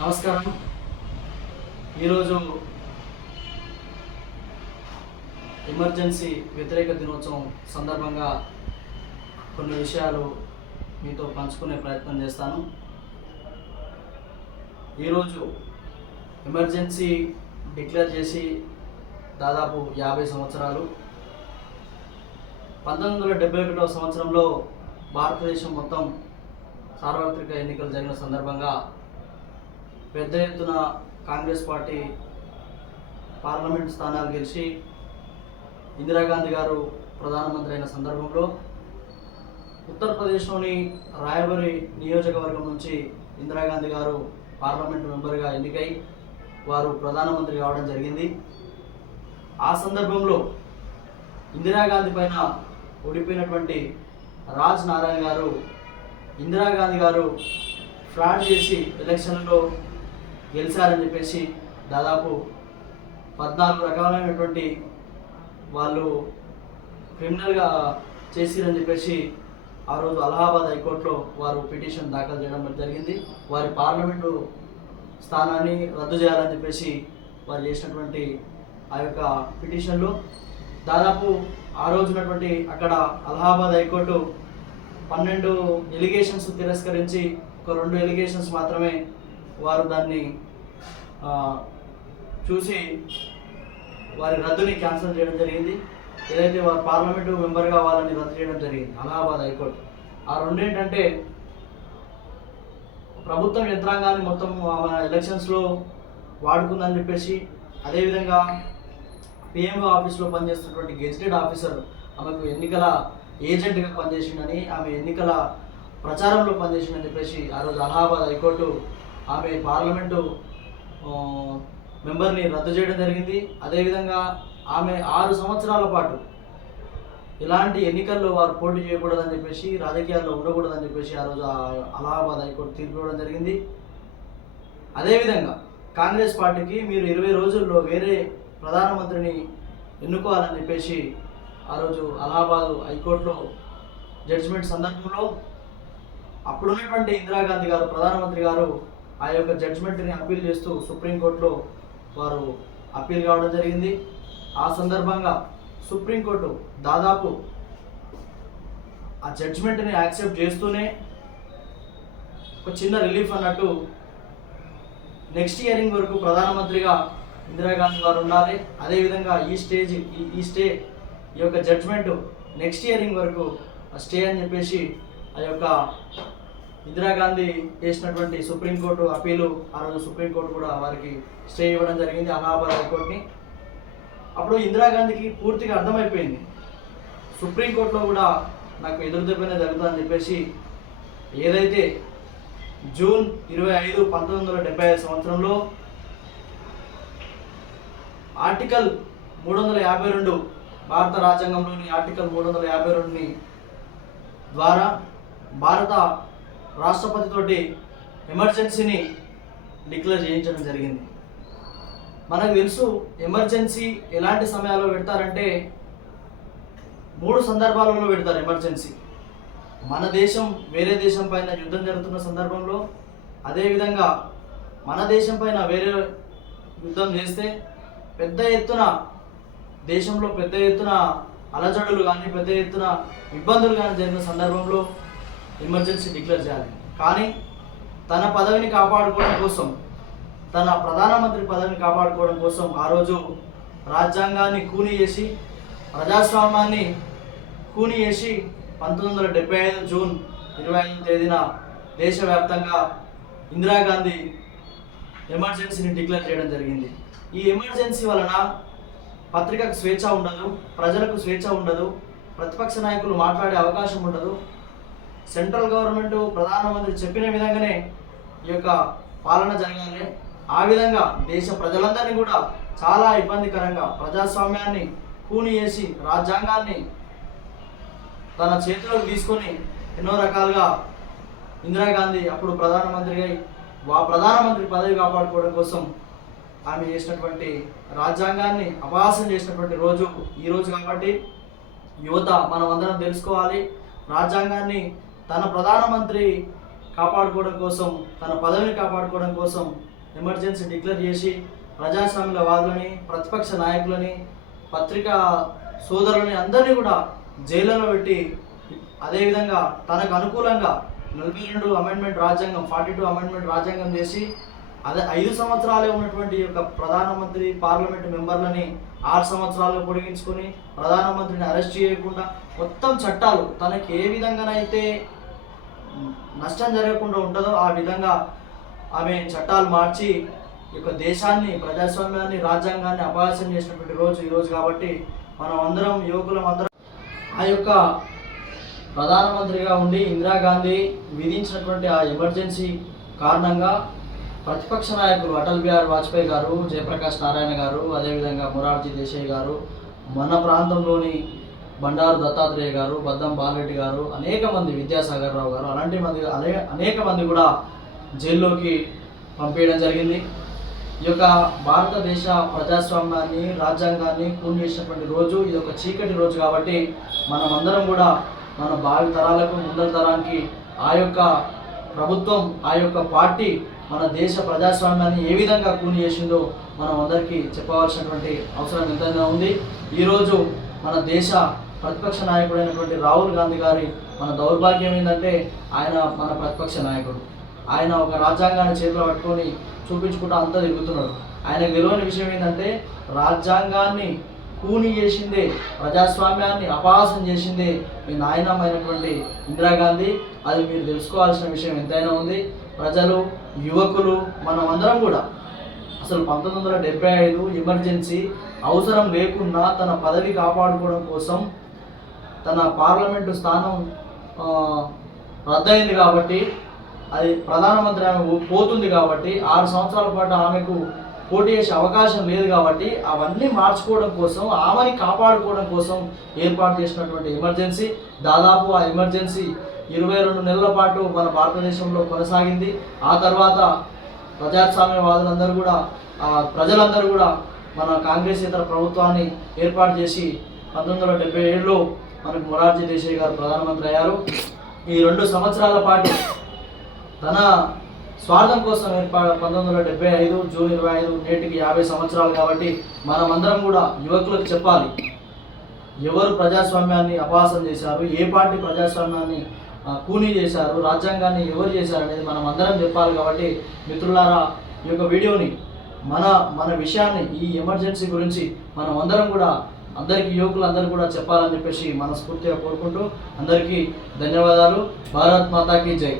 నమస్కారం. ఈరోజు ఎమర్జెన్సీ వ్యతిరేక దినోత్సవం సందర్భంగా కొన్ని విషయాలు మీతో పంచుకునే ప్రయత్నం చేస్తాను. ఈరోజు ఎమర్జెన్సీ డిక్లేర్ చేసి దాదాపు 50 సంవత్సరాలు. 1971వ సంవత్సరంలో భారతదేశం మొత్తం సార్వత్రిక ఎన్నికలు జరిగిన సందర్భంగా పెద్ద ఎత్తున కాంగ్రెస్ పార్టీ పార్లమెంట్ స్థానాలు గెలిచి ఇందిరాగాంధీ గారు ప్రధానమంత్రి అయిన సందర్భంలో ఉత్తరప్రదేశ్లోని రాయబరి నియోజకవర్గం నుంచి ఇందిరాగాంధీ గారు పార్లమెంట్ మెంబర్గా ఎన్నికై వారు ప్రధానమంత్రి కావడం జరిగింది. ఆ సందర్భంలో ఇందిరాగాంధీ పైన ఓడిపోయినటువంటి రాజ్ నారాయణ గారు ఇందిరాగాంధీ గారు ఫ్రాడ్ చేసి ఎలక్షన్లో గెలిచారని చెప్పేసి దాదాపు 14 రకాలైనటువంటి వాళ్ళు క్రిమినల్గా చేసిరని చెప్పేసి ఆ రోజు అలహాబాద్ హైకోర్టులో వారు పిటిషన్ దాఖలు చేయడం జరిగింది. వారి పార్లమెంటు స్థానాన్ని రద్దు చేయాలని చెప్పేసి వారు చేసినటువంటి ఆ యొక్క పిటిషన్లో దాదాపు ఆ రోజునటువంటి అక్కడ అలహాబాద్ హైకోర్టు 12 ఎలిగేషన్స్ తిరస్కరించి ఒక 2 ఎలిగేషన్స్ మాత్రమే వారు దాన్ని చూసి వారి రద్దుని క్యాన్సిల్ చేయడం జరిగింది. ఏదైతే వారు పార్లమెంటు మెంబర్గా వాళ్ళని రద్దు చేయడం జరిగింది అలహాబాద్ హైకోర్టు. ఆ 2 ఏంటంటే ప్రభుత్వం యంత్రాంగాన్ని మొత్తం ఎలక్షన్స్లో వాడుకుందని చెప్పేసి, అదేవిధంగా పిఎంఓ ఆఫీస్లో పనిచేస్తున్నటువంటి గెజిటెడ్ ఆఫీసర్ ఆమెకు ఎన్నికల ఏజెంట్గా పనిచేసిందని, ఆమె ఎన్నికల ప్రచారంలో పనిచేసిందని చెప్పేసి ఆ రోజు అలహాబాద్ హైకోర్టు ఆమె పార్లమెంటు మెంబర్ని రద్దు చేయడం జరిగింది. అదేవిధంగా ఆమె 6 సంవత్సరాల పాటు ఇలాంటి ఎన్నికల్లో వారు పోటీ చేయకూడదని చెప్పేసి, రాజకీయాల్లో ఉండకూడదని చెప్పేసి ఆ రోజు అలహాబాద్ హైకోర్టు తీర్పు ఇవ్వడం జరిగింది. అదేవిధంగా కాంగ్రెస్ పార్టీకి మీరు 20 రోజుల్లో వేరే ప్రధానమంత్రిని ఎన్నుకోవాలని చెప్పేసి ఆ రోజు అలహాబాద్ హైకోర్టులో జడ్జిమెంట్ సందర్భంలో అప్పుడున్నటువంటి ఇందిరాగాంధీ గారు ప్రధానమంత్రి గారు ఆ యొక్క జడ్జిమెంట్ని అప్పీల్ చేస్తూ సుప్రీంకోర్టులో వారు అప్పీల్ కావడం జరిగింది. ఆ సందర్భంగా సుప్రీంకోర్టు దాదాపు ఆ జడ్జిమెంట్ని యాక్సెప్ట్ చేస్తూనే ఒక చిన్న రిలీఫ్ అన్నట్టు నెక్స్ట్ హియరింగ్ వరకు ప్రధానమంత్రిగా ఇందిరాగాంధీ గారు ఉండాలి. అదేవిధంగా ఈ యొక్క జడ్జిమెంట్ నెక్స్ట్ హియరింగ్ వరకు స్టే అని చెప్పేసి ఆ యొక్క ఇందిరాగాంధీ చేసినటువంటి సుప్రీంకోర్టు అప్పీలు ఆ రోజు సుప్రీంకోర్టు కూడా వారికి స్టే ఇవ్వడం జరిగింది అలహాబాద్ హైకోర్టుని. అప్పుడు ఇందిరాగాంధీకి పూర్తిగా అర్థమైపోయింది సుప్రీంకోర్టులో కూడా నాకు ఎదురుదెబ్బనే జరుగుతుందని చెప్పేసి, ఏదైతే జూన్ 25, 1975 సంవత్సరంలో ఆర్టికల్ 352 భారత రాజ్యాంగంలోని ఆర్టికల్ 352ని ద్వారా భారత రాష్ట్రపతితోటి ఎమర్జెన్సీని డిక్లేర్ చేయించడం జరిగింది. మనకు తెలుసు ఎమర్జెన్సీ ఎలాంటి సమయాల్లో పెడతారంటే 3 సందర్భాలలో పెడతారు ఎమర్జెన్సీ. మన దేశం వేరే దేశం పైన యుద్ధం జరుగుతున్న సందర్భంలో, అదేవిధంగా మన దేశం పైన వేరే యుద్ధం చేస్తే పెద్ద ఎత్తున దేశంలో పెద్ద ఎత్తున అలజడులు కానీ పెద్ద ఎత్తున ఇబ్బందులు కానీ జరిగిన సందర్భంలో ఎమర్జెన్సీ డిక్లేర్ చేయాలి. కానీ తన పదవిని కాపాడుకోవడం కోసం, తన ప్రధానమంత్రి పదవిని కాపాడుకోవడం కోసం ఆ రోజు రాజ్యాంగాన్ని కూని చేసి, ప్రజాస్వామ్యాన్ని కూని చేసి 1975 జూన్ 25వ తేదీన దేశవ్యాప్తంగా ఇందిరాగాంధీ ఎమర్జెన్సీని డిక్లేర్ చేయడం జరిగింది. ఈ ఎమర్జెన్సీ వలన పత్రికకు స్వేచ్ఛ ఉండదు, ప్రజలకు స్వేచ్ఛ ఉండదు, ప్రతిపక్ష నాయకులు మాట్లాడే అవకాశం ఉండదు. సెంట్రల్ గవర్నమెంట్ ప్రధానమంత్రి చెప్పిన విధంగానే ఈ యొక్క పాలన జరగాలి. ఆ విధంగా దేశ ప్రజలందరినీ కూడా చాలా ఇబ్బందికరంగా ప్రజాస్వామ్యాన్ని కూని చేసి రాజ్యాంగాన్ని తన చేతిలోకి తీసుకొని ఎన్నో రకాలుగా ఇందిరాగాంధీ అప్పుడు ప్రధానమంత్రిగా ప్రధానమంత్రి పదవి కాపాడుకోవడం కోసం ఆమె చేసినటువంటి రాజ్యాంగాన్ని అపహాస్యం చేసినటువంటి రోజు ఈ రోజు కాబట్టి యువత మనం అందరం తెలుసుకోవాలి. రాజ్యాంగాన్ని తన ప్రధానమంత్రి కాపాడుకోవడం కోసం, తన పదవిని కాపాడుకోవడం కోసం ఎమర్జెన్సీ డిక్లేర్ చేసి ప్రజాస్వామ్యవాదులని, ప్రతిపక్ష నాయకులని, పత్రికా సోదరులని అందరినీ కూడా జైళ్ళలో పెట్టి, అదేవిధంగా తనకు అనుకూలంగా 42 అమెండ్మెంట్ రాజ్యాంగం 42 అమెండ్మెంట్ రాజ్యాంగం చేసి అదే 5 సంవత్సరాలే ఉన్నటువంటి యొక్క ప్రధానమంత్రి పార్లమెంటు మెంబర్లని 6 సంవత్సరాలు పొడిగించుకొని ప్రధానమంత్రిని అరెస్ట్ చేయకుండా మొత్తం చట్టాలు తనకి ఏ విధంగానైతే నష్టం జరగకుండా ఉంటుందో ఆ విధంగా ఆమె చట్టాలు మార్చి ఈ యొక్క దేశాన్ని, ప్రజాస్వామ్యాన్ని, రాజ్యాంగాన్ని అపహాస్యం చేసినటువంటి రోజు ఈరోజు. కాబట్టి మనం అందరం, యువకులం అందరం ఆ యొక్క ప్రధానమంత్రిగా ఉండి ఇందిరాగాంధీ విధించినటువంటి ఆ ఎమర్జెన్సీ కారణంగా ప్రతిపక్ష నాయకులు అటల్ బిహారీ వాజ్పేయి గారు, జయప్రకాష్ నారాయణ గారు, అదేవిధంగా మొరార్జీ దేశాయ్ గారు, మన ప్రాంతంలోని బండారు దత్తాత్రేయ గారు, బద్దం బాలరెడ్డి గారు, అనేక మంది, విద్యాసాగర్ రావు గారు, అనేక మంది కూడా జైల్లోకి పంపేయడం జరిగింది. ఈ యొక్క భారతదేశ ప్రజాస్వామ్యాన్ని, రాజ్యాంగాన్ని కూని చేసినటువంటి రోజు, ఇది ఒక చీకటి రోజు. కాబట్టి మనం అందరం కూడా మన భావి తరాలకు, ముందరి తరానికి ఆ యొక్క ప్రభుత్వం, ఆ యొక్క పార్టీ మన దేశ ప్రజాస్వామ్యాన్ని ఏ విధంగా కూని చేసిందో మనం అందరికీ చెప్పవలసినటువంటి అవసరం ఎంతైనా ఉంది. ఈరోజు మన దేశ ప్రతిపక్ష నాయకుడైనటువంటి రాహుల్ గాంధీ గారి మన దౌర్భాగ్యం ఏంటంటే, ఆయన మన ప్రతిపక్ష నాయకుడు. ఆయన ఒక రాజ్యాంగాన్ని చేతిలో పట్టుకొని చూపించుకుంటూ అంతా తిరుగుతున్నాడు. ఆయనకు తెలియని విషయం ఏంటంటే, రాజ్యాంగాన్ని కూని చేసిందే, ప్రజాస్వామ్యాన్ని అపహాస్యం చేసిందే మీ నాయనమైనటువంటి ఇందిరాగాంధీ. అది మీరు తెలుసుకోవాల్సిన విషయం ఎంతైనా ఉంది. ప్రజలు, యువకులు, మనం అందరం కూడా అసలు 1975 ఎమర్జెన్సీ అవసరం లేకున్నా తన పదవి కాపాడుకోవడం కోసం, తన పార్లమెంటు స్థానం రద్దయింది కాబట్టి, అది ప్రధానమంత్రి ఆమె పోతుంది కాబట్టి, 6 సంవత్సరాల పాటు ఆమెకు పోటీ చేసే అవకాశం లేదు కాబట్టి, అవన్నీ మార్చుకోవడం కోసం, ఆమెని కాపాడుకోవడం కోసం ఏర్పాటు చేసినటువంటి ఎమర్జెన్సీ. దాదాపు ఆ ఎమర్జెన్సీ 22 నెలల పాటు మన భారతదేశంలో కొనసాగింది. ఆ తర్వాత ప్రజాస్వామ్యవాదులందరూ కూడా, ప్రజలందరూ కూడా మన కాంగ్రెస్ ఇతర ప్రభుత్వాన్ని ఏర్పాటు చేసి 1977లో మనకు మొరార్జీ దేశాయ్ గారు ప్రధానమంత్రి అయ్యారు. ఈ 2 సంవత్సరాల పాటు తన స్వార్థం కోసం 1975 జూన్ 25 నేటికి 50 సంవత్సరాలు. కాబట్టి మనమందరం కూడా యువకులకు చెప్పాలి, ఎవరు ప్రజాస్వామ్యాన్ని అపహాస్యం చేశారు, ఏ పార్టీ ప్రజాస్వామ్యాన్ని కూనీ చేశారు, రాజ్యాంగాన్ని ఎవరు చేశారు అనేది మనం అందరం చెప్పాలి. కాబట్టి మిత్రులారా, ఈ యొక్క వీడియోని మన విషయాన్ని, ఈ ఎమర్జెన్సీ గురించి మనం అందరం కూడా, అందరికీ, యువకులందరూ కూడా చెప్పాలని చెప్పేసి మనస్ఫూర్తిగా కోరుకుంటూ అందరికీ ధన్యవాదాలు. భారత్ మాతాకి జై.